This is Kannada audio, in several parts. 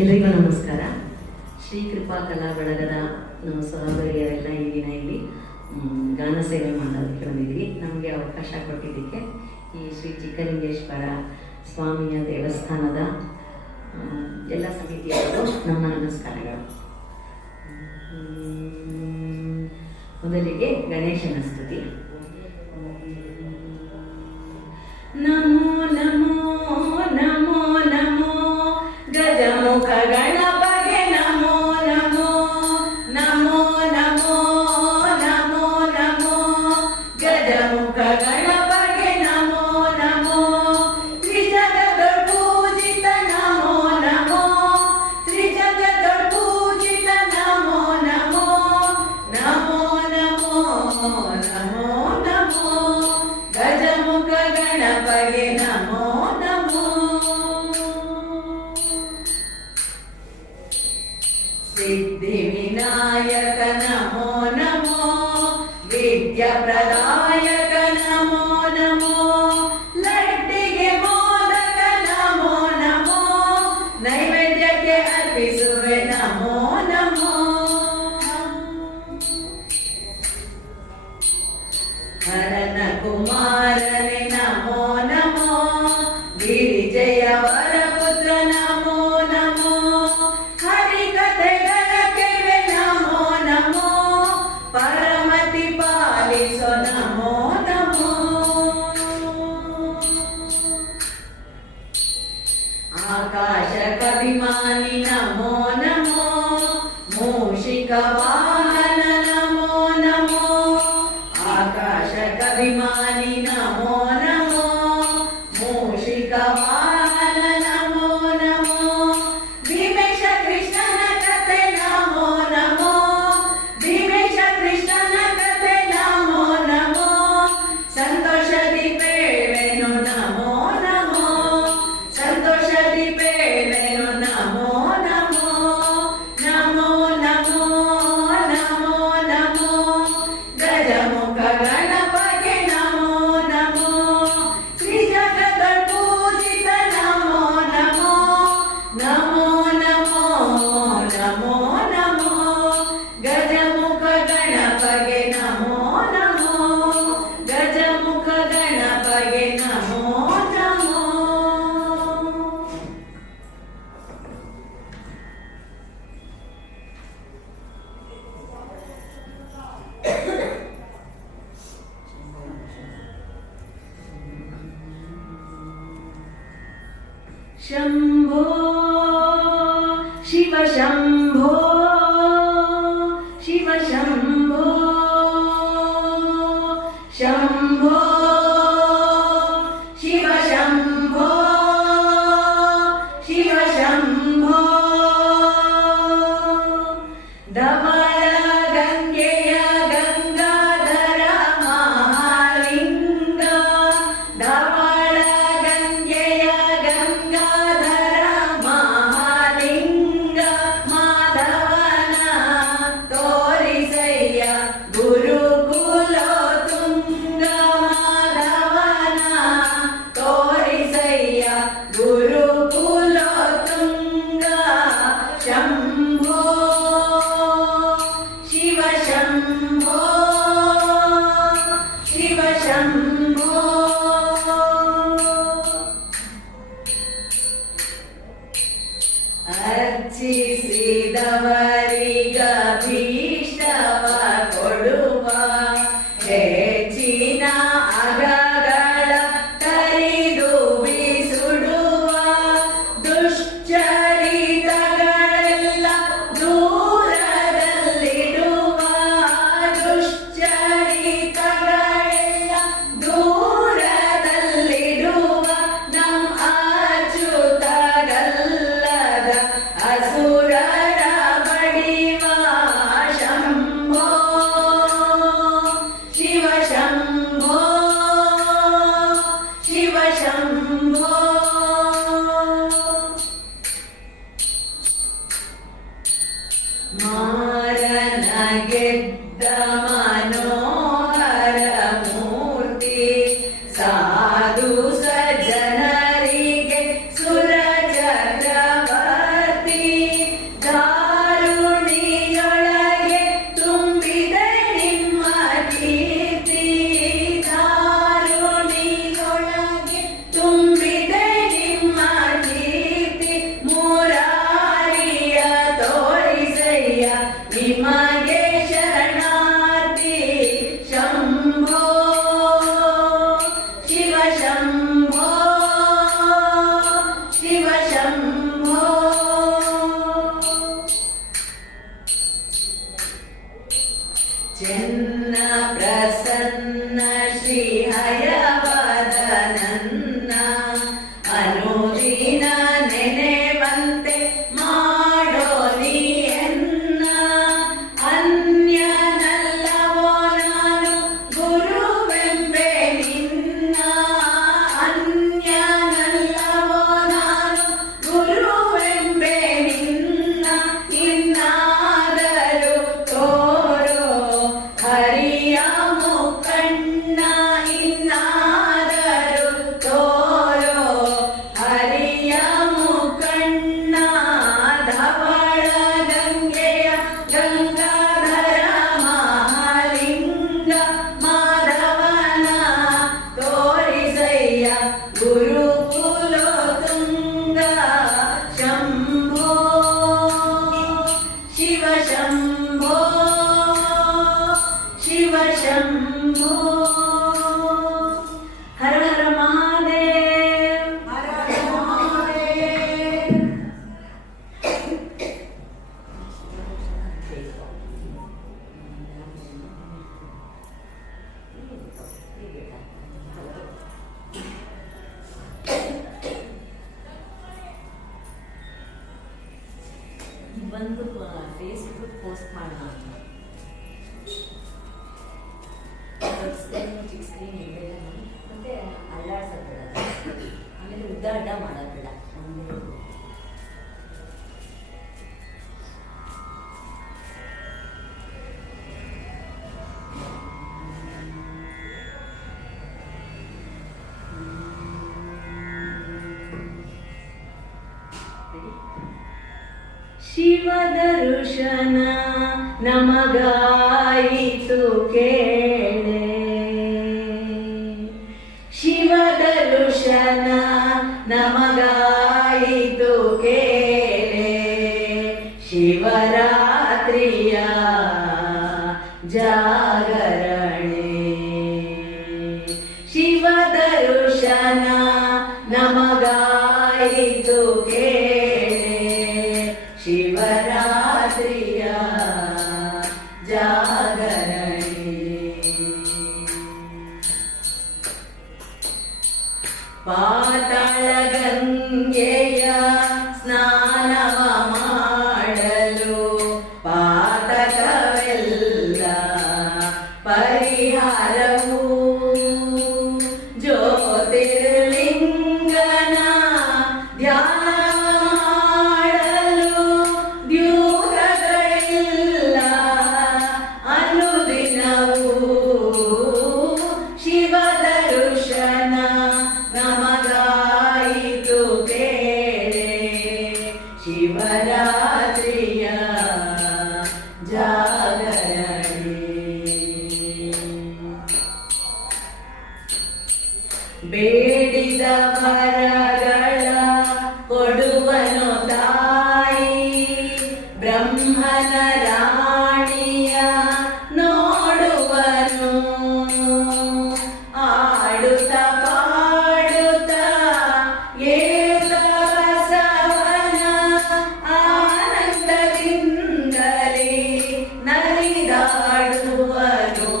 ಎಲ್ರಿಗೂ ನಮಸ್ಕಾರ. ಶ್ರೀ ಕೃಪಾ ಕಲಾ ಬಳಗದ ನಮ್ಮ ಸಹೋದರಿಯರೆಲ್ಲ ಈ ದಿನ ಇಲ್ಲಿ ಗಾನ ಸೇವೆ ಮಾಡೋದಕ್ಕೆ ಬಂದಿದ್ವಿ. ನಮಗೆ ಅವಕಾಶ ಕೊಟ್ಟಿದ್ದಕ್ಕೆ ಈ ಶ್ರೀ ಚಿಕ್ಕಲಿಂಗೇಶ್ವರ ಸ್ವಾಮಿಯ ದೇವಸ್ಥಾನದ ಎಲ್ಲ ಸಮಿತಿಯವರು ನಮ್ಮ ನಮಸ್ಕಾರಗಳು. ಮೊದಲಿಗೆ ಗಣೇಶನ ಸ್ತುತಿ. ನಮೋ ನಮೋ ನಮೋ ನಮೋ ಗಜಮುಖ ಗಣಪಗೆ ನಮೋ ನಮೋ ನಮೋ ನಮೋ ನಮೋ ನಮೋ ಗಜಮುಖ ಗಣಪಗೆ ನಮೋ ನಮೋ ತ್ರಿಜಗದೊಳ್ ಪೂಜಿತ ನಮೋ ನಮೋ ತ್ರಿಜಗದೊಳ್ ಪೂಜಿತ ನಮೋ ನಮೋ ನಮೋ ನಮೋ ನಮೋ ನಮೋ ಗಜಮುಖ ಗಣಪಗೆ ನಮೋ ನಮೋ ಸಿದ್ಧಿ ವಿನಾಯಕ ನಮೋ ನಮೋ ವಿದ್ಯಾ ಪ್ರದಾಯಕ ನಮೋ ನಮೋ ಲಡ್ಡಿಗೆ ಮೋದಕ ನಮೋ ನಮೋ ನೈವೇದ್ಯಕ್ಕೆ ಅರ್ಪಿಸುವೆ ನಮೋ ನಮೋ ಹರನ ಕುಮಾರನೆ ನಮೋ ನಮೋ ಗಿರಿಜಯ ವರಪುತ್ರ ನಮೋ ನಮೋ ಹರಿಕಥೆಗಳ ಕೆವೆ ನಮೋ ನಮೋ ಪರಮತಿ ಪಾಲಿಸೋ ನಮೋ ನಮೋ ಆಕಾಶ ಕವಿಮಾನಿ ನಮೋ ನಮೋ ಮೂಷಿಕ ವಾಹನ ನಮೋ ನಮೋ ಆಕಾಶ ಕವಿಮಾನಿ ನಮೋ ನಮೋ ಮೂಷಿಕ ವಾಹನ ನಮೋ ನಮೋ ಭೀಮೇಶ ಕೃಷ್ಣನ ಕಥೆ ನಮೋ ನಮೋ ಭೀಮೇಶ ಕೃಷ್ಣನ ಕಥೆ ನಮೋ ನಮೋ ಸಂತೋಷದಿ ಬೇವೆನು ನಮೋ ನಮೋ ಸಂತೋಷದಿ ಬೇವೆನು ನಮೋ ನಮೋ ನಮೋ ನಮೋ ನಮೋ ನಮೋ ಗಜಮುಖ ಗಣಪಗೆ ನಮೋ ನಮೋ ತ್ರಿಜಗದೊಳ್ ಪೂಜಿತ ನಮೋ ನಮೋ ನಮೋ ನಮೋ ನಮೋ ನಮೋ ಗಜಮುಖ ಗಣಪಗೆ ನಮೋ ನಮೋ ಗಜಮುಖ ಗಣಪಗೆ ನಮೋ ನಮೋ ಶಂಭೋ ಶಿವ ಶಂಭೋ ಶಿವ ಶಂಭೋ ಶಂಭೋ ಶಿವ ಶಂಭೋ ಶಿವ ಶಂಭೋ ಧವಳ ಗಂಗೆಯ ಗಂಗಾಧರ ಮಹಾಲಿಂಗ ಧವಳ ಗಂಗೆಯ ಗಂಗಾಧರ ಮಹಾಲಿಂಗ ಮಾಧವನ ತೋರಿಸೈ ಶಂಭೋ ಹರ ಹರ ಮಹಾದೇವ್. ಹರ ಹರ ಮಹಾದೇವ್. ಬಂದು ಫೇಸ್ಬುಕ್ ಪೋಸ್ಟ್ ಮಾಡೋಣ ಅಂತ ಸ್ಕ್ರೀನ್ ಚಿಕ್ಕ ಸ್ಕ್ರೀನ್ ಇರಬೇಡ ಮತ್ತೆ ಅಲ್ಲಾಡ್ಸೋದು ಬೇಡ, ಆಮೇಲೆ ಉದ್ದಾಟ ಮಾಡೋದು ಬೇಡ. ಶಿವದರ್ಶನ ನಮಗಾಯಿತು ಕೇಳೆ, ಶಿವದರ್ಶನ ನಮಗಾಯಿತು ಕೇಳೆ, ಶಿವರಾತ್ರಿಯ ಜಾಗರಣೆ, ಶಿವದರ್ಶನ ನಮಗಾಯಿತು ಕೇಳೆ, ಶಿವರಾತ್ರಿಯ ಜಾಗರಣೆ. ಪಾತಾಳ ಗಂಗೆಯ ಸ್ನಾನವ ಮಾಡಲು ಪಾತಕವೆಲ್ಲ ಪರಿಹಾರವು, ಜ್ಯೋತಿರ್ಲಿಂಗನ ಧ್ಯಾನ ಶಿವರಾತ್ರಿಯ ಜಾಗರಣೆ. ಬೇಡಿದ ವರಗಳ ಕೊಡುವನು ತಾಯಿ, ಬ್ರಹ್ಮನ ರಾಣಿಯ ನೋಡುವನು, ಆಡುತ್ತ ಪಾಡುತ್ತ ನಲಿದಾಡುವನು,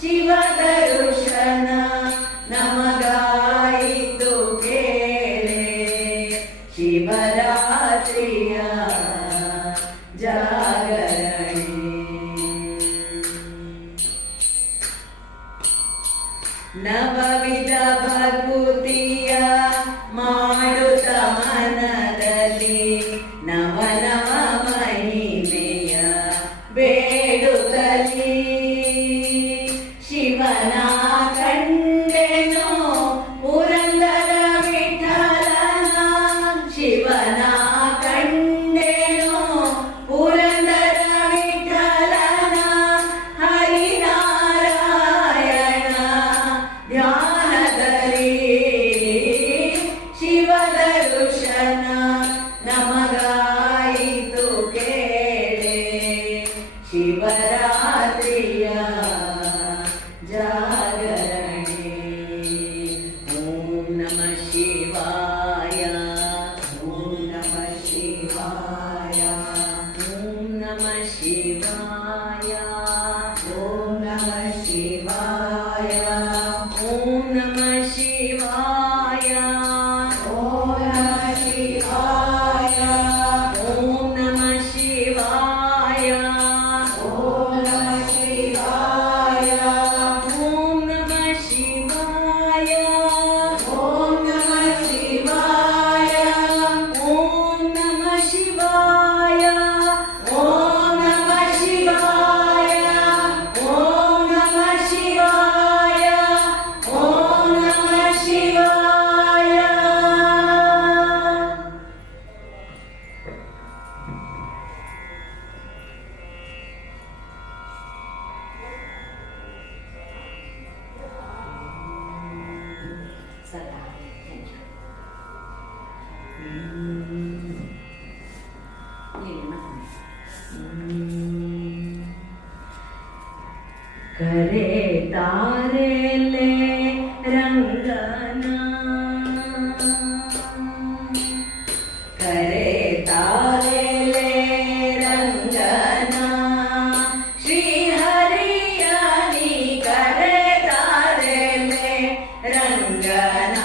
ಶಿವದರ್ಶನ ನಮಗಾಯಿತು ಕೇಳೆ, ಶಿವರಾತ್ರಿಯ ಜಾಗರಣೆ. ನವವಿಧ ಭಕುತಿಯ ಮಾಡುತ್ತ ಮನದಲ್ಲಿ ನವನವ ಮಹಿಮೆಯ ಬೇಡುತ್ತಲಿ, ಶಿವನ ಕಂಡೆನೋ ಪುರಂದರ ವಿಠಲನ, ಶಿವನ ಕಂಡೆನೋ ಪುರಂದರ ವಿಠಲನ, ಹರಿನಾರಾಯಣ ಧ್ಯಾನದಲ್ಲಿ, ಶಿವದರ್ಶನ ನಮಗಾಯಿತು ಕೇಳೆ, ಶಿವರಾತ್ರಿಯ ಜಾಗರಣೆ. ಓಂ ನಮಃ ಶಿವಾಯ, ಓಂ ನಮಃ ಶಿವಾಯ, ಓಂ ನಮಃ ಶಿವಾಯ, ಓಂ ನಮಃ ಶಿವಾಯ, ಓಂ ನಮಃ ಶಿವಾಯ, ಓಂ ನಮಃ ಶಿವಾಯ, ಓಂ ನಮಃ ಶಿವಾಯ, ಓಂ ನಮಃ ಶಿವಾಯ, ಓಂ ನಮಃ ಶಿವಾಯ, ಓಂ ನಮಃ ಶಿವಾಯ, ಓಂ ನಮಃ ಶಿವಾಯ, ಓಂ ನಮಃ ಶಿವಾಯ, ಓಂ ನಮಃ ಶಿವಾಯ, ಓಂ ನಮಃ ಶಿವಾಯ. ಸದಾ ಥ್ಯಾಂಕ್ ಯು. ಕರೆ ತಾರೆಲೆ ರಂಗನ ಕರೆ ತಾರೆಲೆ ರಂಗನ ಶ್ರೀಹರಿಯನಿ ಕರೆ ತಾರೆಲೆ ರಂಗನ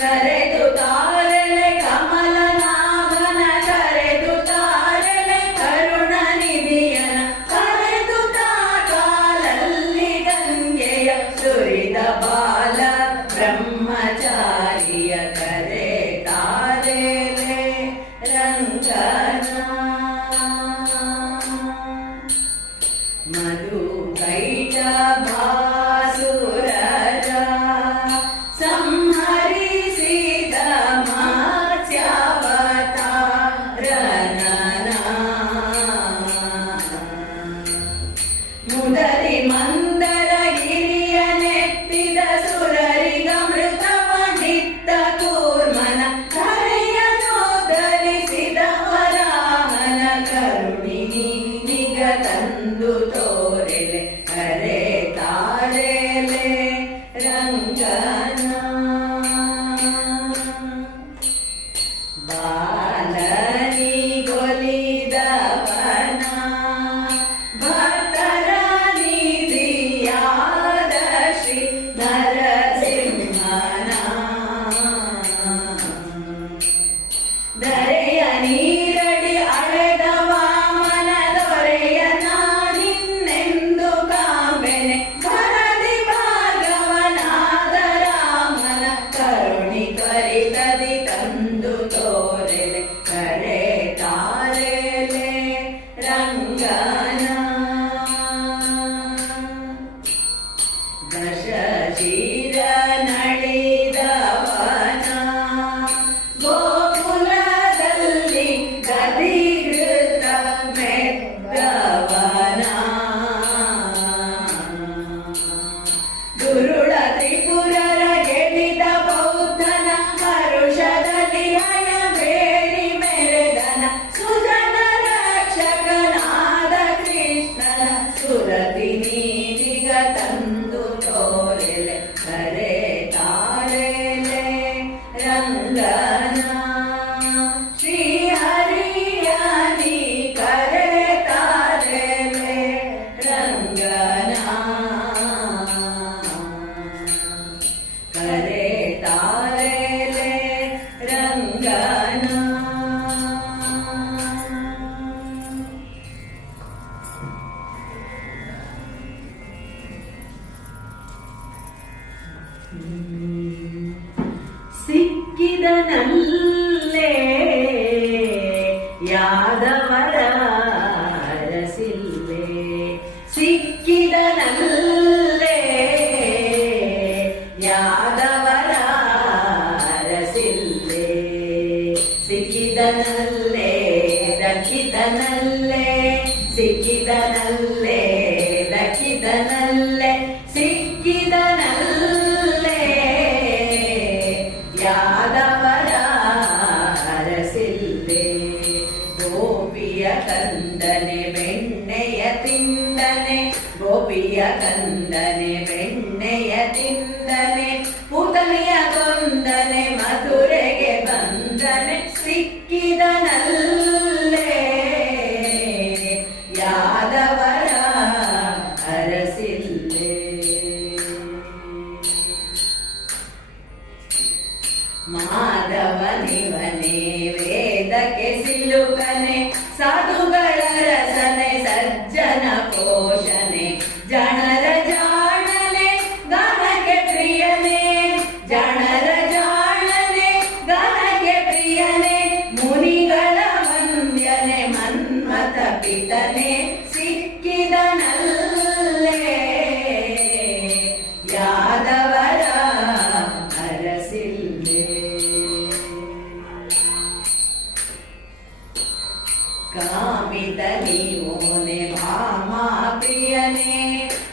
ಕರೆದು ತಾರೆಲೆ ಕಮಲನಾಭನ ಕರೆದು ತಾರೆಲೆ ಕರುಣ ನಿಧಿಯನ ಕರೆದು ಕಾಲಲ್ಲಿ ಗಂಗೆಯ ಸುರಿದ ಬಾಲ ಬ್ರಹ್ಮಚಾರಿಯ ಕರೆ ತಾರೆಲೆ ರಂಗನ ಮಧು ಕೈಟ ಭಾಸುರರ ಸಂಹರಿಸಿದ ಮಾತ್ಯಾವತಾರನನ ಮುದರಿ ಮಂದರ ಗಿರಿಯ ನೆತ್ತಿದ ಸುರರಿಗಮೃತವನಿತ್ತ ಕೂರ್ಮನ ಕರೆಯ ಧರಿಸಿದ ವರಾಹನ ಕರುಣಿನಿ ನಿಗ ತಂದು ತೋರೆಲೆ ಕರೆ ತಾರೆಲೆ ರಂಗನ ಬಾಲನಿಗೊಲಿದವನ ಭಕ್ತರ ನಿಧಿಯಾದ ಶ್ರೀ ನರಸಿಂಹನ ದರೆಯ ನೀರಡಿ ಅಳೆದ ವಾಮನ ದೊರೆಯ ನಾನಿನ್ನೆಂದು ಕಾಂಬೆನೆ ಭರದಿ ಭಾರ್ಗವನಾದ ರಾಮನ ಕರುಣಿ ತ್ವರಿತದಿ ತಂದು ತೋರೆಲೆ ಕರೆ ತಾರೆಲೆ ರಂಗನ ದಶ ಶಿರ ನಳಿದವನ ಗೋಕುಲದಲ್ಲಿ ಗದಿಗೃತ ಮೆದ್ದವನ ದುರುಳ ತ್ರಿಪುರರ ಗೆಳಿದ ಬೌದ್ಧನ ಹರುಷದಲ್ಲಿ ಹಯಬೇರಿ ಮೆರೆದನ ಸುಜನ ರಕ್ಷಕನಾದ ಕೃಷ್ಣನ ಸುರತಿ ನೀರಿಗ ತಂದು ತೋರೆಲೆ ಕರೆ ತಾರೆಲೆ ರಂಗನ ಶ್ರೀಹರಿಯನಿ ಕರೆ ತಾರೆಲೆ ರಂಗನ ಕರೆ ತಾರೆಲೆ ರಂಗನ ಸಿಕ್ಕಿದನಲ್ಲೇ ಯಾದವರ ಅರಸಿಲ್ಲೇ ಸಿಕ್ಕಿದನಲ್ಲೇ ಯಾದವರ ಅರಸಿಲ್ಲೇ ಸಿಕ್ಕಿದನಲ್ಲೇ ದಕ್ಕಿದನಲ್ಲೇ ಸಿಕ್ಕಿದನಲ್ಲೇ ದಕ್ಕಿದನಲ್ಲೇ ಸಿಕ್ಕಿದನಲ್ಲೇ ಯಾದವರ ಅರಸಿಲ್ಲೇ ಗೋಪಿಯ ಕಂದನೆ ಬೆಣ್ಣೆಯ ತಿಂದನೆ ಗೋಪಿಯ ಕಂದನೆ ಬೆಣ್ಣೆಯ ತಿಂದನೆ ಪುತಲಿಯ ಕೊಂದನೆ ಮಧುರೆಗೆ ಬಂದನೆ ಸಿಕ್ಕಿದನಲ್ಲೇ ಯಾದವರ ಅರಸಿಲ್ಲೇ ಮಾಧವನಿವನೇ ವೇದಕ್ಕೆ ಸಿಲುಕನೆ ಸಾಧುಗಳ ರಸನೆ ಸಜ್ಜನ ಪೋಷಣೆ ಜನರ ಜಾಣನೆ ಗಾನಕ್ಕೆ ಪ್ರಿಯನೇ ಜನರ ಜಾಣನೆ ಗಾನಕ್ಕೆ ಪ್ರಿಯನೇ ಮುನಿಗಳ ವಂದ್ಯನೆ ಮನ್ಮಥ ಪಿತನೆ ಸಿಕ್ಕಿದನಲ್ಲೇ ಯಾದವರ ಅರಸಿಲ್ಲೇ ಕಾಮಿತ ನೀವೋನೆ ಭಾಮಾ ಪ್ರಿಯನೇ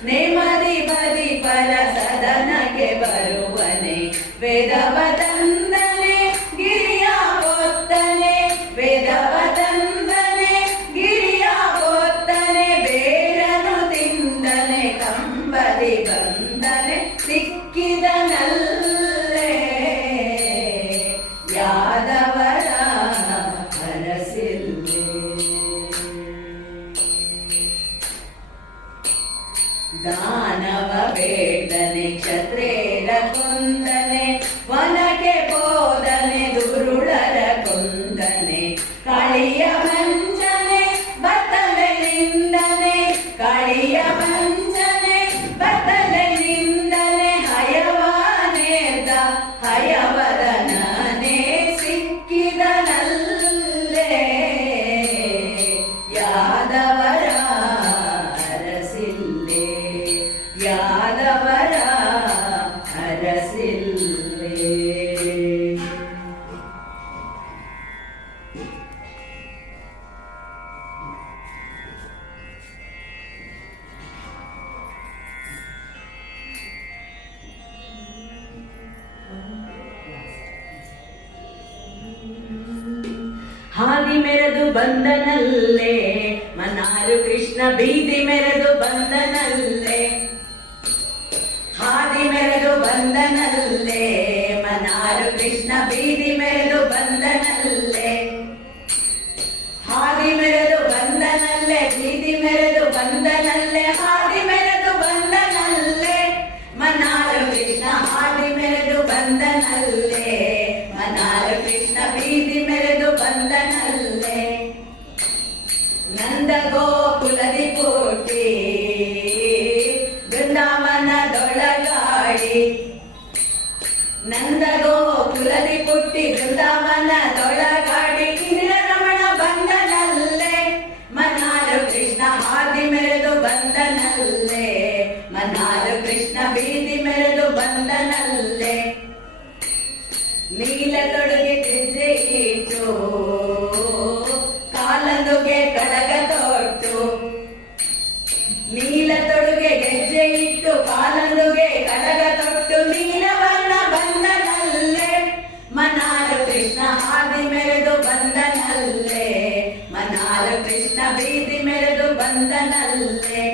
ನೇಮದಿ ಬದಿ ಪರ ಸದನಕ್ಕೆ ಬರುವನೆ ವೇದವ ತಂದನೆ ಗಿರಿಯ ಕೊತ್ತನೆ ವೇದವ ತಂದನೆ ಗಿರಿಯ ಕೊತ್ತನೆ ದಾನವ ಬೇಡನೆ ಕ್ಷತ್ರೇರ ಕೊಂದನೆ ವನಕ್ಕೆ ಹೋದನೆ ದುರುಳರ ಕೊಂದನೆ ಕಾಳಿಯ ವಂಚನೆ ಬತ್ತಲೆ ನಿಂದನೆ ಕಾಳಿಯ ವಂಚನೆ ಬತ್ತಲೆ ನಿಂದನೆ ಹಯವಾನೇದ ಹಯವದನನೆ ಸಿಕ್ಕಿದನಲ್ಲೇ ಯಾದವರ ಅರಸಿಲ್ಲೇ ಯಾದವರ ಅರಸಿಲ್ಲೇ. ಹಾದಿ ಮೆರೆದು ಬಂದನಲ್ಲೇ ಮನಾರು ಕೃಷ್ಣ ಬೀದಿ ಮೆರೆದು ಬಂದನಲ್ಲೇ ಹಾದಿ ಮೆರೆದು ಬಂದನಲ್ಲೇ ಮನಾರು ಕೃಷ್ಣ ಬೀದಿ ಮೆರೆದು ಬಂದನಲ್ಲೇ ಹಾದಿ ಮೆರೆದು ಬಂದನಲ್ಲೇ ಬೀದಿ ಮೆರೆದು ಬಂದನಲ್ಲೇ ಹಾದಿ ಮೆರೆದು ಬಂದನಲ್ಲೇ ಮನಾರು ಕೃಷ್ಣ ಹಾದಿ ಮೆರೆದು ಬಂದನಲ್ಲೇ ಮನಾರು ಕೃಷ್ಣ ಬೀದಿ ಮೆರೆದು ಬಂದನಲ್ಲೇ ನಂದ ಗೋಕುಲದಿ ಪೂಟಿ ಬೃಂದಾವನದೊಳಗಾಡಿ ನಂದ ಗೋಕುಲದಿ ಪುಟ್ಟಿ ಬೃಂದಾವನದೊಳಗಾಡಿ ಇಂದ್ರ ರಮಣ ಬಂದನಲ್ಲೇ ಮನಾರು ಕೃಷ್ಣ ಹಾದಿ ಮೆರೆದು ಬಂದನಲ್ಲೇ ಮನಾರು ಕೃಷ್ಣ ಬೀದಿ ಮೆರೆದು ಬಂದನಲ್ಲೇ ನೀಲ ತೊಡುಗೆ ಗೆಜ್ಜೆ ಇಟ್ಟು ಕಾಲಂದುಗೆ ಕಡಗ ತೊಟ್ಟು ನೀಲ ತೊಡುಗೆ ಗೆಜ್ಜೆ ಇಟ್ಟು ಕಾಲಂದುಗೆ ಕಡಗ ತೊಟ್ಟು ನೀಲವರ್ಣ ಬಂದನಲ್ಲೇ ಮನಾರು ಕೃಷ್ಣ ಹಾದಿ ಮೆರೆದು ಬಂದನಲ್ಲೇ ಮನಾರು ಕೃಷ್ಣ ಬೀದಿ ಮೆರೆದು ಬಂದನಲ್ಲೇ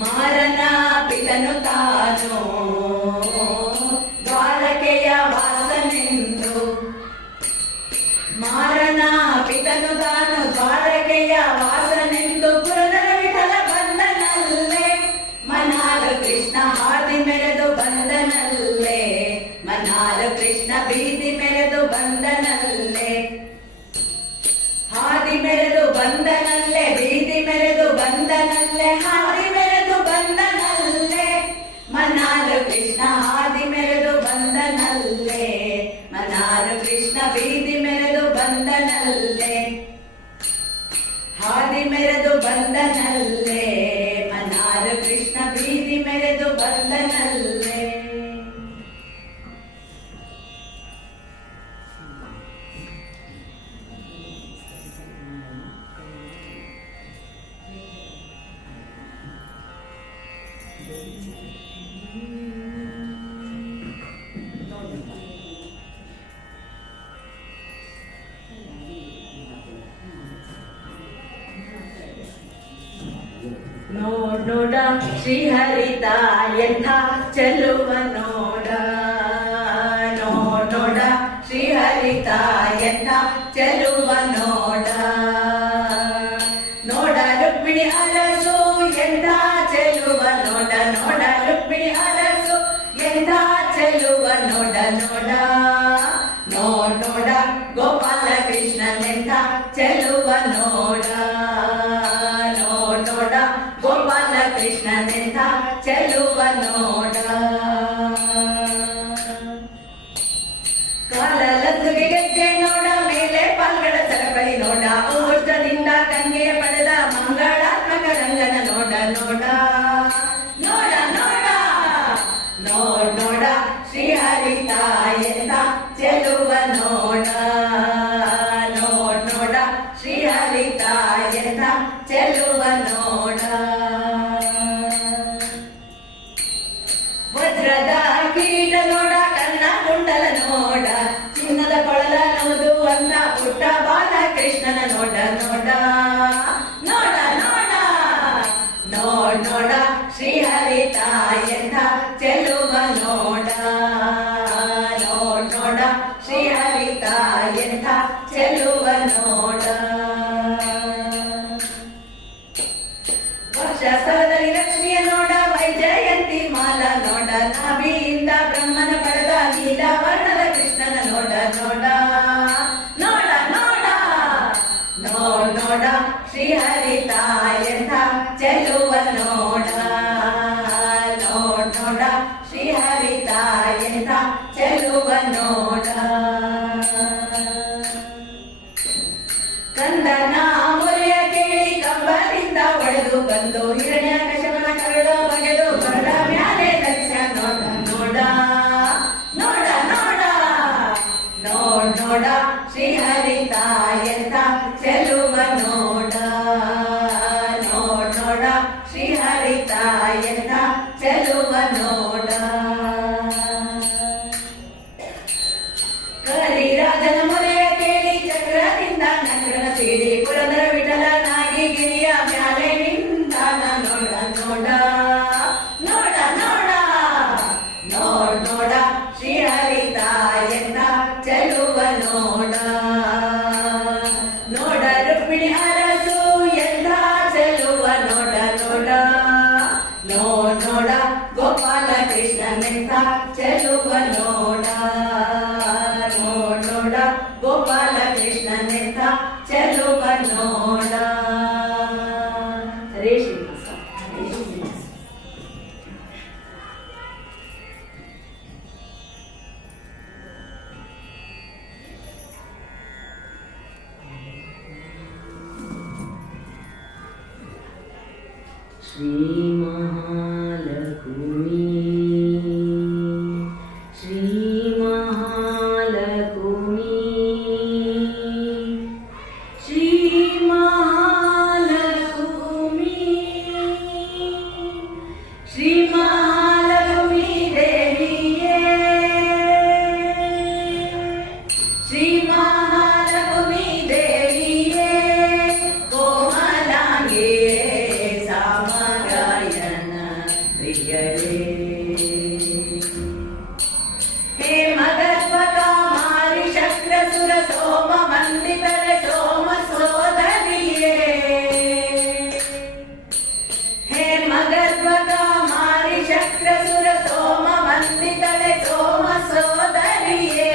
ಮಾರನ ಪಿತನು ತಾನು ದ್ವಾರಕೆಯ ವಾಸನೆಂದು ಮಾರನ ಪಿತನು ತಾನು ದ್ವಾರಕೆಯ ವಾಸನೆಂದು ಪುರದರ ವಿಠಲ ಬಂದನಲ್ಲೇ ಮನಾರು ಕೃಷ್ಣ ಹಾದಿ ಮೆರೆದು ಬಂದನಲ್ಲೇ ಮನಾರು ಕೃಷ್ಣ ಬೀದಿ ಮೆರೆದು ಬಂದನಲ್ಲೇ ಹಾದಿ ಮೆರೆದು ಬಂದನಲ್ಲೇ ಬೀದಿ ಮೆರೆದು ಬಂದನಲ್ಲೇ ಹಾದಿ ಮೆರೆದು ಬಂದನಲ್ಲೇ ಮನಾರು ಕೃಷ್ಣ ಹಾದಿ ಮೆರೆದು ಬಂದನಲ್ಲೇ ಮನಾರು ಕೃಷ್ಣ ಬೀದಿ ಮೆರೆದು ಬಂದನಲ್ಲೇ ಹಾದಿ ಮೆರೆದು ಬಂದನಲ್ಲೇ ಮನಾರು ಕೃಷ್ಣ ಬೀದಿ ಮೆರೆದು ಬಂದನಲ್ಲೇ. ನೋಡ ಶ್ರೀಹರಿತ ಎಂಥ ಚೆಲುವ ನೋಡ ನೋಡ ಶ್ರೀಹರಿತ ಎಂಥ ಚೆಲುವ ನೋಡ ನೋಡ ರುಕ್ಮಿಣಿ ಅರಸು ಎಂಥ ಚೆಲುವ ನೋಡ ನೋಡ ರುಕ್ಮಿಣಿ ಅರಸು ಎಂಥ ಚೆಲುವ ನೋಡ ನೋಡ ನೋಡ ಗೋಪಾಲ ಕೃಷ್ಣನೆಂಥ ಚೆಲುವ ನೋಡ ನೋಡ ಗೋಪಾಲ ಕೃಷ್ಣನೆಂಥ ಚೆಲುವ ನೋಡ ಕಾಲಲದ್ದುಗೆ ಗೆಜ್ಜೆ ನೋಡ ಮೇಲೆ ಪಾಲ್ಗಳ ಸರಪಳಿ ನೋಡ ಓಷ್ಟದಿಂದ ಗಂಗೆಯ ಪಡೆದ ಮಂಗಳಾತ್ಮಕ ರಂಗನ ನೋಡ ನೋಡ ನೋಡ ನೋಡ ನೋಡ ಶ್ರೀಹರಿತ ಎಂಥ ಚೆಲುವ ನೋಡ ನೋಡ ಶ್ರೀಹರಿತ ಎಂಥ ಚೆಲುವ ನೋಡ ವಜ್ರದ ಕೀಟ ನೋಡ ಕನ್ನ ಕುಂಡಲ ನೋಡ ಚಿನ್ನದ ಕೊಳಲ ನಮದು ಅಂದ ಪುಟ್ಟ ಬಾಲ ಕೃಷ್ಣನ ನೋಡ ನೋಡ ನೋಡ ನೋಡ ನೋಡ ಶ್ರೀಹರಿತ ಎಂಥ ಚೆಲುವ ನೋಡ ನೋಡ ಶ್ರೀಹರಿತ ಎಂಥ ಚೆಲುವ ನೋಡ ವರ್ಷ ಕಂಠದಲ್ಲಿ ಲಕ್ಷ್ಮಿಯ ನೋಡ ವೈಜಯಂತಿ ಮಾಲ ನೋಡ ನಾಭಿಯಿಂದ ಬ್ರಹ್ಮನ ಪಡೆದ ನೀಲ ವರ್ಣದ ಕೃಷ್ಣನ ನೋಡ ನೋಡ ನೋಡ ನೋಡ ನೋಡ ನೋಡ ಶ್ರೀಹರಿತಾಯಂಥ ಚೆಲುವ ನೋಡ ನೋಡ ನೋಡ ಶ್ರೀಹರಿತಾಯಂಥ ಚೆಲುವ ನೋಡ ಕಂದನ ಮುರಿಯ ಕೇಳಿ ಕಂಬದಿಂದ ಒಡೆದು ಬಂದು ಹಿರಣ್ಯ ಕಶಪನ ಕರಳು ಬಗೆದು ಬರಡ ಮ್ಯಾಲೆ ಧರಿಸ ನೋಡ ನೋಡ ನೋಡ ನೋಡ ನೋಡ ನೋಡ ಶ್ರೀಹರಿತಾಯಂಥ ಚೆಲುವ ನೋಡ ನೋಡ ನೋಡ ಶ್ರೀಹರಿತಾಯಂಥ ಚೆಲುವ ನೋಡ ಕರಿರಾಜನ ಮೊರೆಯ ಕೇಳಿ ಚಕ್ರದಿಂದ ನಗರನ ಸೀಡಿ ಪುರಂದರ ವಿಠಲನಾಗಿ ಗಿರಿಯ ಮ್ಯಾಲೆ ನಿಂತಾನ ನೋಡ ನೋಡ ನೋಡ ನೋಡ ನೋಡ ನೋಡ ಶ್ರೀಹರಿತಾಯಂಥ ಚೆಲುವ ನೋಡ ನೋಡ ರುಕ್ಮಿಣಿ ಅರಸು ಎಂಥ ಚೆಲುವ ನೋಡ ನೋಡ ನೋಡ ನೋಡ ಗೋಪಾಲ ಕೃಷ್ಣನೆಂಥ ಚೆಲುವ ನೋಡ ನೋಡ ನೋಡ ಗೋಪಾಲ ಕೃಷ್ಣನೆಂಥ ಚೆಲುವ ನೋಡ. ಹರೇ ಶ್ರೀನಿವಾಸ ಹರೇ ಶ್ರೀನಿವಾಸ. ಶ್ರೀ ಮಹಾಲಕ್ಷ್ಮೀ ಶ್ರೀ ಮಹಾಲಕ್ಷ್ಮೀ ಶ್ರೀ ಮಹಾಲಕ್ಷ್ಮೀ ಶ್ರೀ ಮಹಾಲಕ್ಷ್ಮೀ ದೇವಿಯೇ ಶ್ರೀ ಮಹಾಲಕ್ಷ್ಮೀ ದೇವಿಯೇ ಕೋಮಲಾಂಗೇ ಸಾಮಗಾಯನ ಪ್ರಿಯಳೇ ಹೇ ಮಗತ್ವಕಾಮಾರಿ ಶಕ್ರಸುರ ಸೋಮ ವಂದಿತಳೆ ಸೋಮ ಸೋದರಿಯೇ ಹೇ ಮಗತ್ವಕಾಮಾರಿ ಶಕ್ರಸುರ ಸೋಮ ವಂದಿತಳೆ ಸೋಮ ಸೋದರಿಯೇ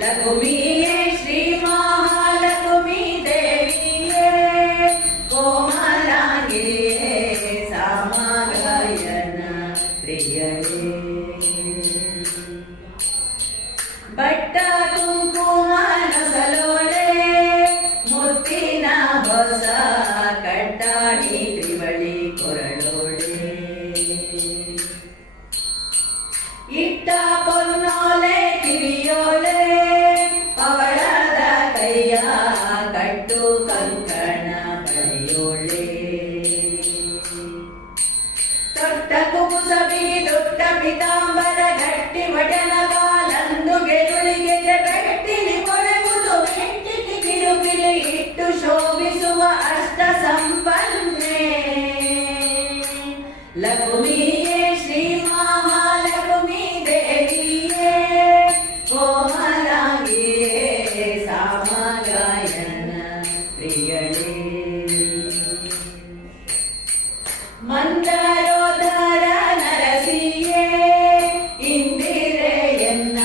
ಲಕ್ಷ್ಮಿಯೇ ಶ್ರೀ ಮಹಾಲಕ್ಷ್ಮೀ ದೇವಿಯೇ ಕೋಮಲಾಂಗೇ ಸಾಮಗಾಯನ ಪ್ರಿಯಳೇ ಬಟ್ಟ ಕುಂಕುಮನ ಸಲೋಲೆ ಮುತ್ತಿನ ಹೊಸ ಕಟ್ಟಾಣಿ ತ್ರಿವಳಿ ಕೊರಳೋಳೆ ಇಟ್ಟ ಪೊನ್ನೋಲೆ ಕಿವಿಯೋಳೆ ಪವಳದ ಕೈಯ ಕಟ್ಟು ಕಂಕಣ ಬಳೆಯೋಳೆ ತೊಟ್ಟ ಕುಬುಸ ಬಿಗಿ ದೊಡ್ಡ ಪಿತಾಂಬರ ಗಟ್ಟಿ ವಟನ ಕಾಲಂದು ಗೆರುಳಿಗೆ ಬೆಟ್ಟಿನಿ ಕೊರೆಗುದು ಬೆಟ್ಟಿಗೆ ಕಿರುಕಿಲಿ ಇಟ್ಟು ಶೋಭಿಸುವ ಅಷ್ಟ ಸಂಪನ್ನೆ ಲಕ್ಷ್ಮಿಯೇ ಶ್ರೀ ಮಹಾಲಕ್ಷ್ಮೀ ದೇವಿಯೇ ಕೋಮಲಾಂಗಿಯೇ ಸಾಮಗಾಯನ ಪ್ರಿಯಳೇ ಮಂದರೋಧರ ನರಸಿಯೇ ಇಂದಿರೆಯನ್ನ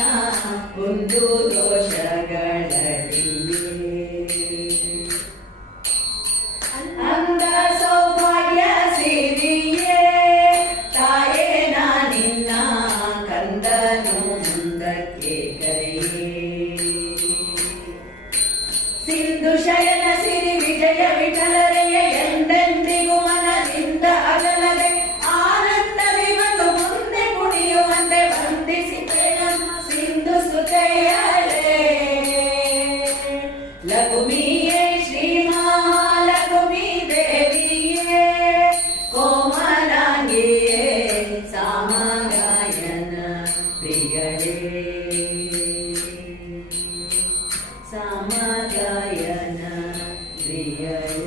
ಕುಂದು ದೋಷಗಳಡಿಯೇ ಅಂದ ಸೌಭಾಗ್ಯ ಸಿರಿಯೇ ತಾಯೇ ನಾನಿನ್ನ ಕಂದನು ಮುಂದಕ್ಕೆ ಕರೆಯೇ ಸಿಂಧು ಶಯನ ಸಿರಿ ವಿಜಯ ವಿಠಲರೆಯ ಎಂದೆಂದಿಗೂ ಮನದಿಂದ ಅಗಲದೆ ಆನಂದವಿ ಬಂದು ಮುಂದೆ ಕುಣಿಯುವಂತೆ ವಂದಿಸಿ ಸಿಂಧು ಸುತೆಯಳೆ ಲಕ್ಷ್ಮಿಯೇ ಶ್ರೀ ಮಹಾಲಕ್ಷ್ಮೀ ದೇವಿಯೇ ಕೋಮಲಾಂಗಿಯೇ ಸಾಮಗಾಯನ ಪ್ರಿಯಳೇ ಸಾಮಗಾಯನ ಪ್ರಿಯಳೇ.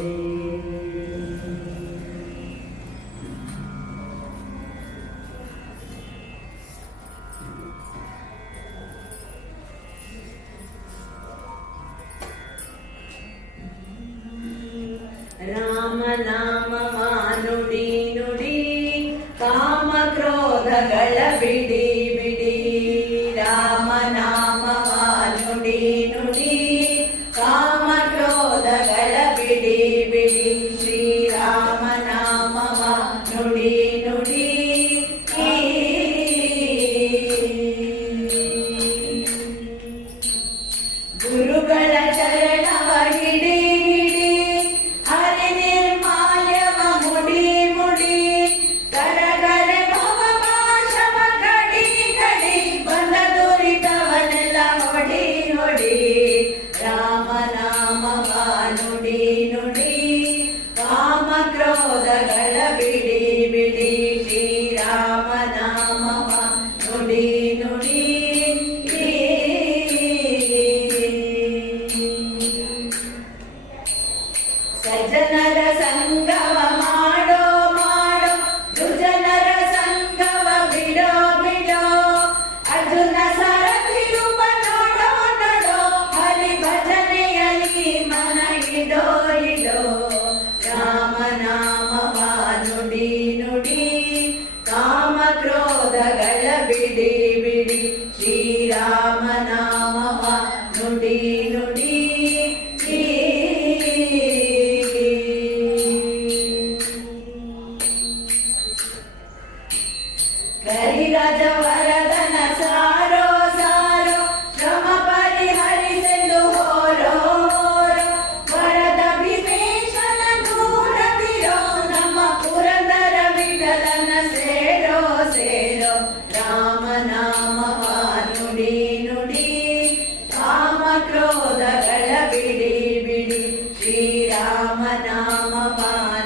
ರಾಮ ನಾಮ ಬಿಡಿ ಬಿಡಿ ರಾಮನಾಮವ ನುಡಿ ನುಡಿ ಕಾಮ ಕ್ರೋಧಗಳ ಬಿಡಿ ಬಿಡಿ ಶ್ರೀರಾಮನಾಮವ ನುಡಿ ನುಡಿ ಗುರುಗಳ ಚರಣವ ಹಿಡಿ ಹಿಡಿ ಹರಿ ನಿರ್ಮಾಲ್ಯವ ಮುಡಿ ಮುಡಿ ಕರಗರೆ ಭವಪಾಶವ ಕಡಿ ಕಡಿ ಬಂದ ದುರಿತವನೆಲ್ಲ ಹೊಡಿ ಹೊಡಿ ರಾಮನಾಮವ ನುಡಿ ನುಡಿ ಕಾಮ ಕ್ರೋಧಗಳ ಬಿಡಿ ಬಿಡಿ ಶ್ರೀರಾಮನಾಮವ ನುಡಿ ನುಡಿ ಸಜ್ಜನರ ಸಂಗವ ಮಾಡೋ ಮಾಡೋ ದುರ್ಜನರ ಸಂಗವ ಬಿಡೋ ಬಿಡೋ ಅರ್ಜುನ ಸಾರಥಿ ರೂಪ ನೋಡೋ ನೋಡೋ ಹರಿ ಭಜನೆಯಲ್ಲಿ ಮನ ಇಡೋ ಇಡೋ ರಾಮನಾಮವ ನುಡಿ ನುಡಿ ಕಾಮ ಕ್ರೋಧಗಳ ಬಿಡಿ ಬಿಡಿ ಶ್ರೀರಾಮನಾಮವ ನುಡಿ ನುಡಿ ಕರಿರಾಜ ವರದನ ಸಾರೋ ಸಾರೋ ಶ್ರಮ ಪರಿಹರಿಸೆಂದು ಹೋರೋ ಹೋರೋ ವರದ ಭೀಮೇಶನ ದೂರವಿರೋ ನಮ್ಮ ಪುರಂದರ ವಿಠಲನ ಸೇರೋ ಸೇರೋ ರಾಮನಾಮವ ನುಡಿ ನುಡಿ ಕಾಮ ಕ್ರೋಧಗಳ ಬಿಡಿ ಬಿಡಿ ಶ್ರೀರಾಮನಾಮವ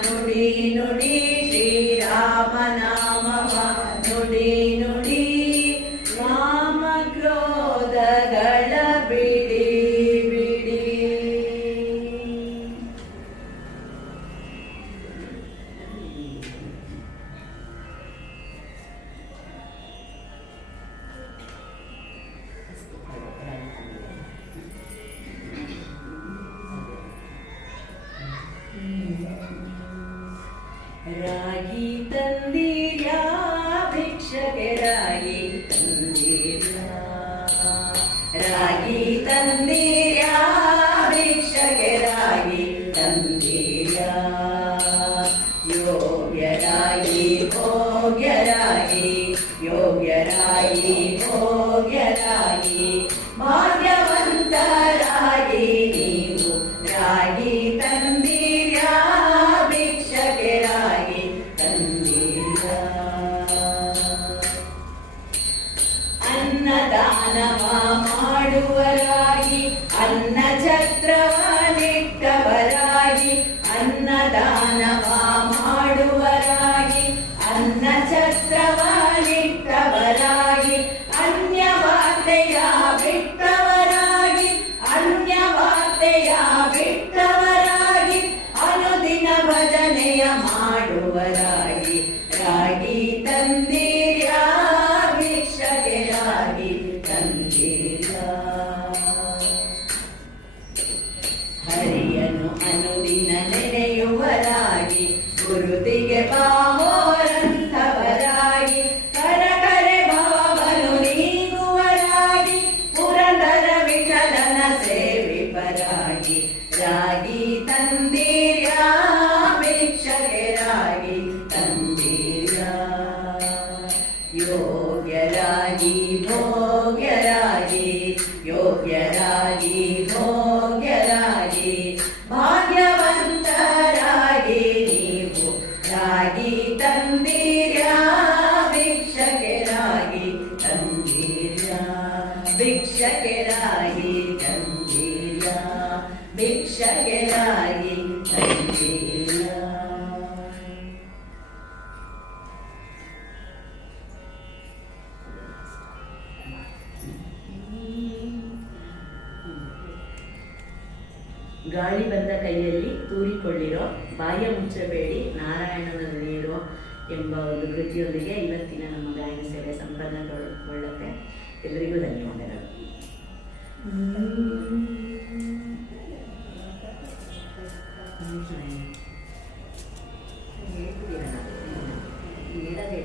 ನುಡಿ ನುಡಿ ಶ್ರೀರಾಮನಾಮವ ನುಡಿ ನುಡಿ ರಾಮ ಕ್ರೋಧಗಳ ಬಿಡಿ ಬಿಡಿ. ರಾಗಿ ತಂದಿರ್ಯಾ ಭಿಕ್ಷಕೆ ರಾಗಿ ತಂದಿರ್ಯಾ ರಾಗಿ ತಂದಿರ್ಯಾ ಭಿಕ್ಷಕೆ ರಾಗಿ ತಂದಿರ್ಯಾ ಯೋಗ್ಯರಾಗಿ ಭೋಗ್ಯರಾಗಿ ಯೋಗ್ಯರಾಗಿ ಭೋಗ್ಯರಾಗಿ ಭಾಗ್ಯವಂತರಾಗಿ ನೀವು ರಾಗಿ ತಂದಿರ್ಯಾ ಭಿಕ್ಷಕೆ ರಾಗಿ ತಂದಿರ್ಯಾ ಅನ್ನದಾನವ ಮಾಡುವರಾಗಿ ಅನ್ನ ಛತ್ರವನಿಟ್ಟವರಾಗಿ ಅನ್ನದಾನವ ಮಾಡುವರಾಗಿ ಅನ್ನ ಛತ್ರವನಿಟ್ಟವರಾಗಿ ಅನ್ಯವಾರ್ತೆಯ ಬಿಟ್ಟವರಾಗಿ ಅನ್ಯವಾರ್ತೆಯ ಬಿಟ್ಟವರಾಗಿ ಅನುದಿನ ಭಜನೆಯ ಮಾಡುವರಾಗಿ ರಾಗಿ ತಂದಿರ್ಯಾ ಭಿಕ್ಷಕೆ ರಾಗಿ ತಂದಿರ್ಯಾ ಹರಿಯನು ಅನುದಿನ ನೆನೆಯುವರಾಗಿ ಗುರುತಿಗೆ ಬಾಹೋರಂಥವರಾಗಿ ಕರಕರೆ ಭಾವನು ನೀಗುವರಾಗಿ ಪುರಂದರ ವಿಠಲನ ಸೇವಿಪರಾಗಿ ರಾಗಿ ತಂದಿರ್ಯಾ ಭಿಕ್ಷಕೆ ರಾಗಿ ತಂದಿರ್ಯಾ ಯೋಗ್ಯರಾಗಿ ಭೋಗ್ಯರಾಗಿ ಯೋಗ್ಯರಾಗಿ ಭೋಗ್ಯರಾಗಿ ಭಾಗ್ಯವಂತರಾಗಿ ನೀವು ರಾಗಿ ತಂದಿರ್ಯಾ ಭಿಕ್ಷಕೆ ರಾಗಿ ತಂದಿರ್ಯಾ ಭಿಕ್ಷಕೆ ರಾಗಿ ತಂದಿರ್ಯಾ ಭಿಕ್ಷಕೆ ರಾಗಿ ತಂದಿರ್ಯಾ. ಗಾಳಿ ಬಂದ ಕೈಯಲ್ಲಿ ತೂರಿಕೊಳ್ಳಿರೋ ಬಾಯ ಮುಚ್ಚಬೇಡಿ ನಾರಾಯಣನ ನೀರೋ ಎಂಬ ಒಂದು ಕೃತಿಯೊಂದಿಗೆ ಇವತ್ತಿನ ನಮ್ಮ ಗಾಯನ ಸೇವೆ ಸಂಪನ್ನಗೊಳ್ಳುತ್ತೆ. ಎಲ್ಲರಿಗೂ ಧನ್ಯವಾದಗಳು. ಹೇಳ್ತಿದ್ದೀರ ಹೇಳೋದೇ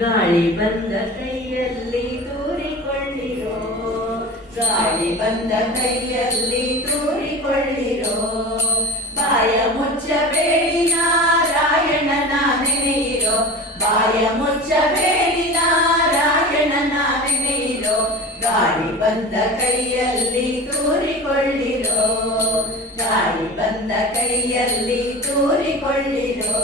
ಗಾಳಿ ಬಂದ ಕೈಯಲ್ಲಿ ತೂರಿಕೊಳ್ಳಿರೋ, ಗಾಳಿ ಬಂದ ಕೈಯಲ್ಲಿ ತೂರಿಕೊಳ್ಳಿರೋ, ಬಾಯ ಮುಚ್ಚಬೇಡಿ ನಾರಾಯಣನ ನೆನೆಯಿರೋ, ಬಾಯ ಮುಚ್ಚಬೇಡಿ ನಾರಾಯಣನ ನೆನೆಯಿರೋ, ಗಾಳಿ ಬಂದ ಕೈಯಲ್ಲಿ ತೂರಿಕೊಳ್ಳಿರೋ, ಗಾಳಿ ಬಂದ ಕೈಯಲ್ಲಿ ತೂರಿಕೊಳ್ಳಿರೋ.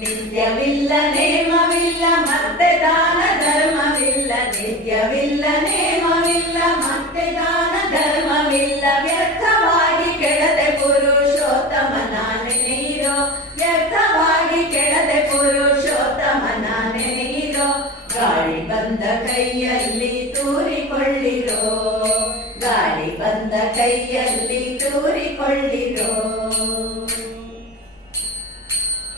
ನಿತ್ಯವಿಲ್ಲ ನೇಮವಿಲ್ಲ ಮತ್ತೆ ದಾನ ಧರ್ಮವಿಲ್ಲ, ನಿತ್ಯವಿಲ್ಲ ನೇಮವಿಲ್ಲ ಮತ್ತೆ ದಾನ ಧರ್ಮವಿಲ್ಲ, ವ್ಯರ್ಥವಾಗಿ ಕೆಡದೆ ಪುರುಷೋತ್ತಮನ ನೆನೆಯಿರೋ, ವ್ಯರ್ಥವಾಗಿ ಕೆಡದೆ ಪುರುಷೋತ್ತಮನ ನೆನೆಯಿರೋ, ಗಾಳಿ ಬಂದ ಕೈಯಲ್ಲಿ ತೂರಿಕೊಳ್ಳಿರೋ, ಗಾಳಿ ಬಂದ ಕೈಯಲ್ಲಿ ತೂರಿಕೊಳ್ಳಿರೋ.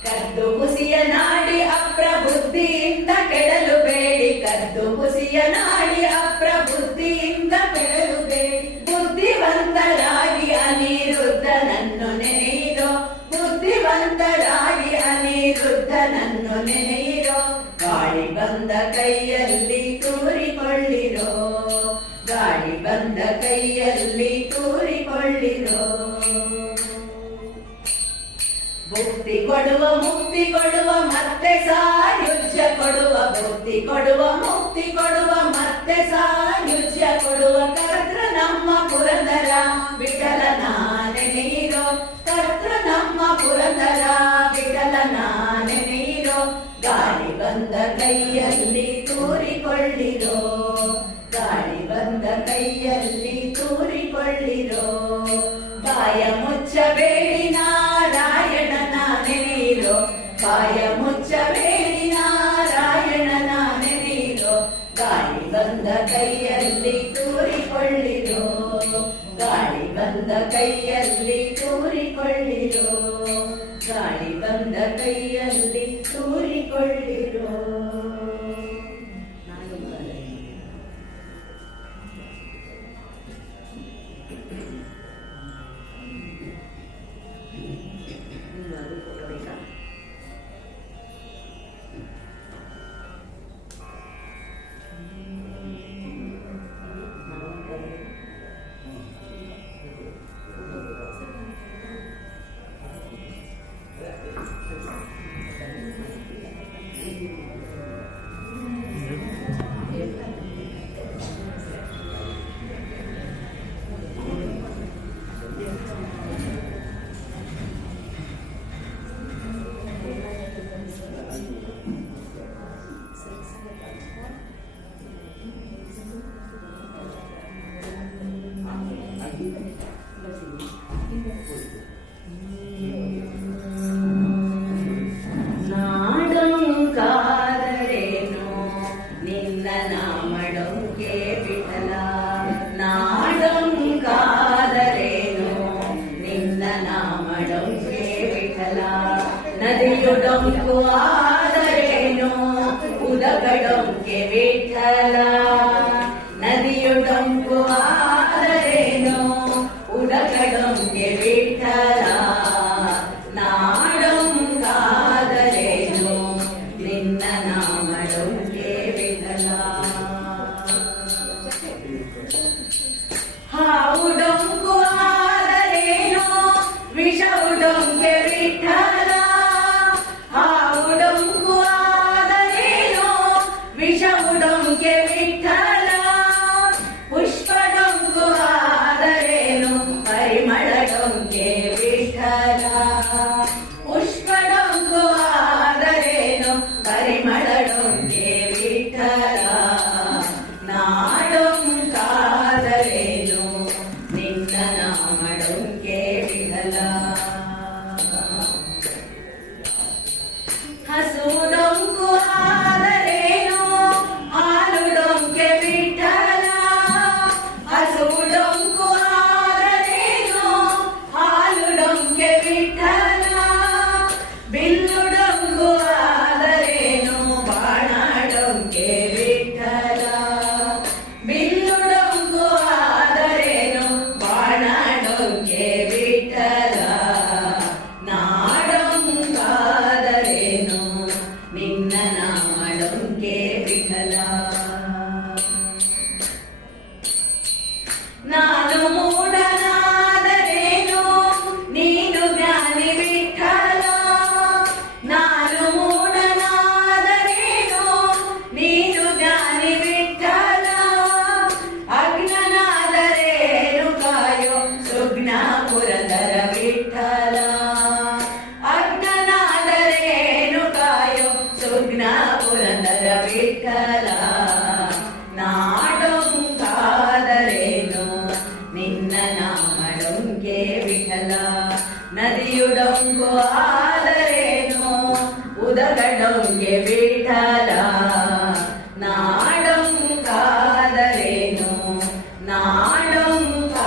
ಕದ್ದು ಕುಸಿಯ ನಾಡಿ ಅಪ್ರಬುದ್ಧಿಯಿಂದ ಕೆಡಲು ಬೇಡಿ, ಕದ್ದು ಕುಸಿಯ ನಾಡಿ ಅಪ್ರಬುದ್ಧಿಯಿಂದ ಕೆಡಲು ಬೇಡಿ, ಬುದ್ಧಿವಂತರಾಗಿ ಅನಿರುದ್ಧನನ್ನು ನೆನೆಯಿರೋ, ಬುದ್ಧಿವಂತರಾಗಿ ಅನಿರುದ್ಧನನ್ನು ನೆನೆಯಿರೋ, ಗಾಳಿ ಬಂದ ಕೈಯಲ್ಲಿ ತೂರಿಕೊಳ್ಳಿರೋ, ಗಾಳಿ ಬಂದ ಕೈಯಲ್ಲಿ ತೂರಿಕೊಳ್ಳಿರೋ. ಮುಕ್ತಿ ಕೊಡುವ ಮುಕ್ತಿ ಕೊಡುವ ಮತ್ತೆ ಸಾಯುಜ್ಯ ಕೊಡುವ, ಮುಕ್ತಿ ಕೊಡುವ ಮುಕ್ತಿ ಕೊಡುವ ಮತ್ತೆ ಸಾಯುಜ್ಯ ಕೊಡುವ, ಕರ್ತೃ ನಮ್ಮ ಪುರಂದರ ವಿಠಲನ ನೆನೆಯಿರೋ, ಕರ್ತೃ ನಮ್ಮ ಪುರಂದರ ವಿಠಲನ ನೆನೆಯಿರೋ, ಗಾಳಿ ಬಂದ ಕೈಯಲ್ಲಿ ತೂರಿಕೊಳ್ಳಿರೋ, ಗಾಳಿ ಬಂದ ಕೈಯಲ್ಲಿ ತೂರಿಕೊಳ್ಳಿರೋ, ಬಾಯ ಮುಚ್ಚಬೇಡಿ ನಾರಾಯಣನ ನೆನೆಯಿರೋ, ಬಾಯ ಮುಚ್ಚಬೇಡಿ ನಾರಾಯಣನ ನೆನೆಯಿರೋ, ಗಾಳಿ ಬಂದ ಕೈಯಲ್ಲಿ ತೂರಿಕೊಳ್ಳಿರೋ, ಗಾಳಿ ಬಂದ ಕೈಯಲ್ಲಿ ತೂರಿಕೊಳ್ಳಿರೋ, ಗಾಳಿ ಬಂದ ಕೈಯಲ್ಲಿ ತೂರಿಕೊಳ್ಳಿರೋ. ನಾಡಂಕಾದರೇನು ನಿನ್ನ ನಾಮಡಂಕೆ ವಿಠಲ, ನಾಡಂಕಾದರೇನು ನಿನ್ನ ನಾಮಡಂಕೆ ವಿಠಲ, ನದಿಯುಡಂಕು ಆದರೇನು ಉದಗಡಂಕೆ ವಿಠಲ, ನದಿಯುಡಂಕು ಆದರೇನು ಉದಗಡಂಕೆ ವಿಠಲ, ನಾಡಂಕಾದರೇನು ನಿನ್ನ ನಾಮಡಂಕೆ ವಿಠಲ. ಹಾವುಡಂಕು ಆದರೇನು ವಿಷವುಡಂಕೆ ವಿಠಲ, ಹಾವುಡಂಕು ಆದರೇನು ವಿಷವುಡಂಕೆ ವಿಠಲ, ಪುಷ್ಪಡಂಕು ಆದರೇನು ಪರಿಮಳಡಂಕೆ ವಿಠಲ, ಪುಷ್ಪಡಂಕು ಆದರೇನು ಪರಿಮಳಡಂಕೆ ವಿಠಲ, ನಾಡಂಕಾದರೇನು ನಿನ್ನ ನಾಮಡಂಕೆ ವಿಠಲ. ಡೊಂಕು ಆದರೇನು ಉದಗಡೊಂಗೆ ವಿಠಲ ನಾಡೊಂಕಾದರೇನು ನಾಡೊಂಕಾದರೇನು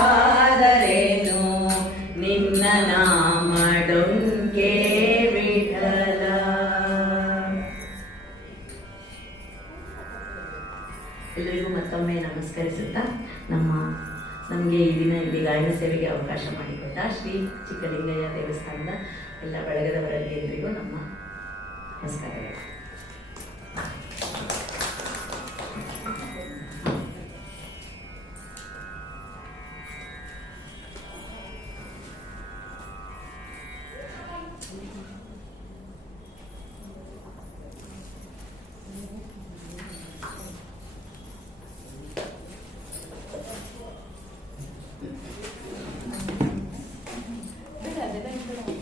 ನಿನ್ನ ನಾಮ ಡೊಂಕೆ ವಿಠಲ. ಎಲ್ಲರಿಗೂ ಮತ್ತೊಮ್ಮೆ ನಮಸ್ಕರಿಸುತ್ತಾ ನಮಗೆ ಈ ದಿನ ಇಲ್ಲಿ ಗಾಯನ ಸೇವೆಗೆ ಅವಕಾಶ ಮಾಡಿಕೊಟ್ಟ ಶ್ರೀ ಚಿಕ್ಕಲಿಂಗಯ್ಯ ದೇವಸ್ಥಾನದ ಎಲ್ಲ ಬಳಗದವರೆಲ್ಲರಿಗೂ ನಮ್ಮ ನಮಸ್ಕಾರಗಳು.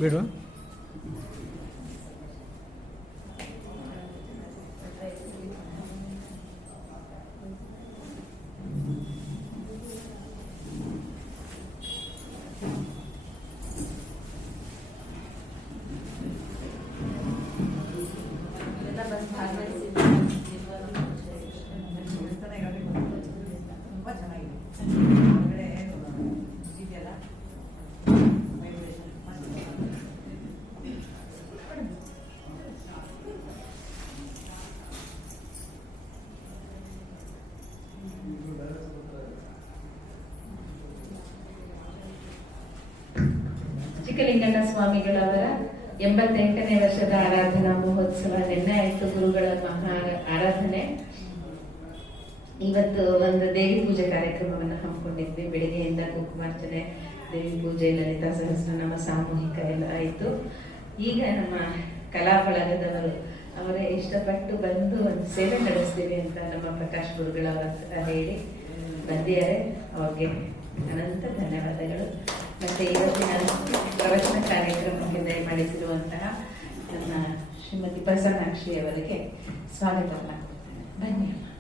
ಬೇಡ ಚಿಕ್ಕಲಿಂಗಣ್ಣ ಸ್ವಾಮಿಗಳವರ 88ನೇ ವರ್ಷದ ಆರಾಧನಾ ಮಹೋತ್ಸವ ನಿನ್ನೆ ಆಯಿತು. ಗುರುಗಳ ಮಹಾ ಆರಾಧನೆ. ಇವತ್ತು ಒಂದು ದೇವಿ ಪೂಜೆ ಕಾರ್ಯಕ್ರಮವನ್ನು ಹಮ್ಮಿಕೊಂಡಿದ್ವಿ. ಬೆಳಿಗ್ಗೆಯಿಂದ ಕುಂಕುಮಾರ್ಚನೆ, ದೇವಿ ಪೂಜೆ, ಲಲಿತಾ ಸಹಸ್ರನಾಮ ಸಾಮೂಹಿಕ ಎಲ್ಲ ಆಯಿತು. ಈಗ ನಮ್ಮ ಕಲಾ ಬಳಗದವರು ಅವರೇ ಇಷ್ಟಪಟ್ಟು ಬಂದು ಒಂದು ಸೇವೆ ನಡೆಸ್ತೀವಿ ಅಂತ ನಮ್ಮ ಪ್ರಕಾಶ್ ಗುರುಗಳವರ ಹತ್ರ ಹೇಳಿ ಬಂದಿದ್ದಾರೆ. ಅವ್ರಿಗೆ ಅನಂತ ಧನ್ಯವಾದಗಳು. ಮತ್ತೆ ಇವತ್ತಿನ ಪ್ರವಚನ ಕಾರ್ಯಕ್ರಮಕ್ಕೆ ದಯಮಾಡಿಸಿರುವಂತಹ ನಮ್ಮ ಶ್ರೀಮತಿ ಪ್ರಸನ್ನಾಕ್ಷಿ ಅವರಿಗೆ ಸ್ವಾಗತವನ್ನು ಧನ್ಯವಾದ.